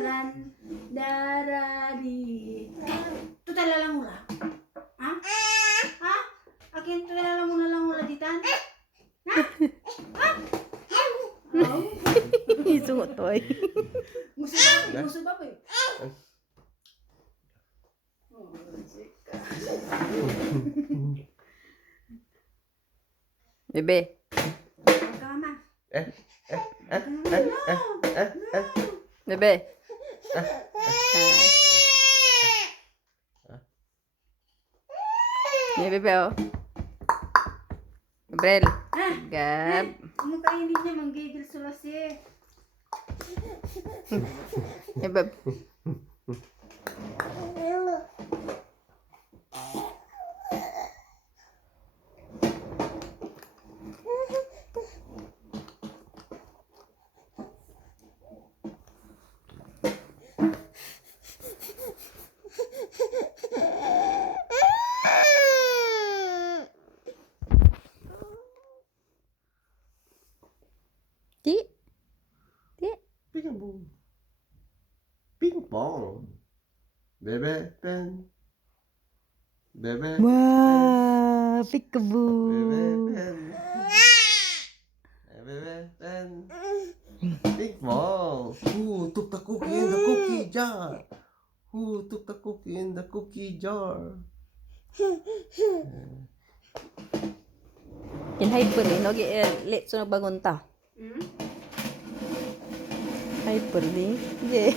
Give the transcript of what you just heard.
Dan darari. Tu talalang mula. Ha? Ha? Akin tu talalang mula ditan. Ha? Ha? Oh. Isungot to ay. Musuh apa? Bebe. Kama. Bebe. Ni bebe oh. Gabriel. Gab. Mukha hindi niya manggigil sulasi. Ya beb. Di. Di. Peekaboo. Ping pong. Bebe pen. Bebe. Wah, Bebe peekaboo. pen. Bebe pen. Ping pong. Who took the cookie in the cookie jar? Who took the cookie in the cookie jar? Hyper ni no late so nagbangon ta. Hyper ni. Yeah.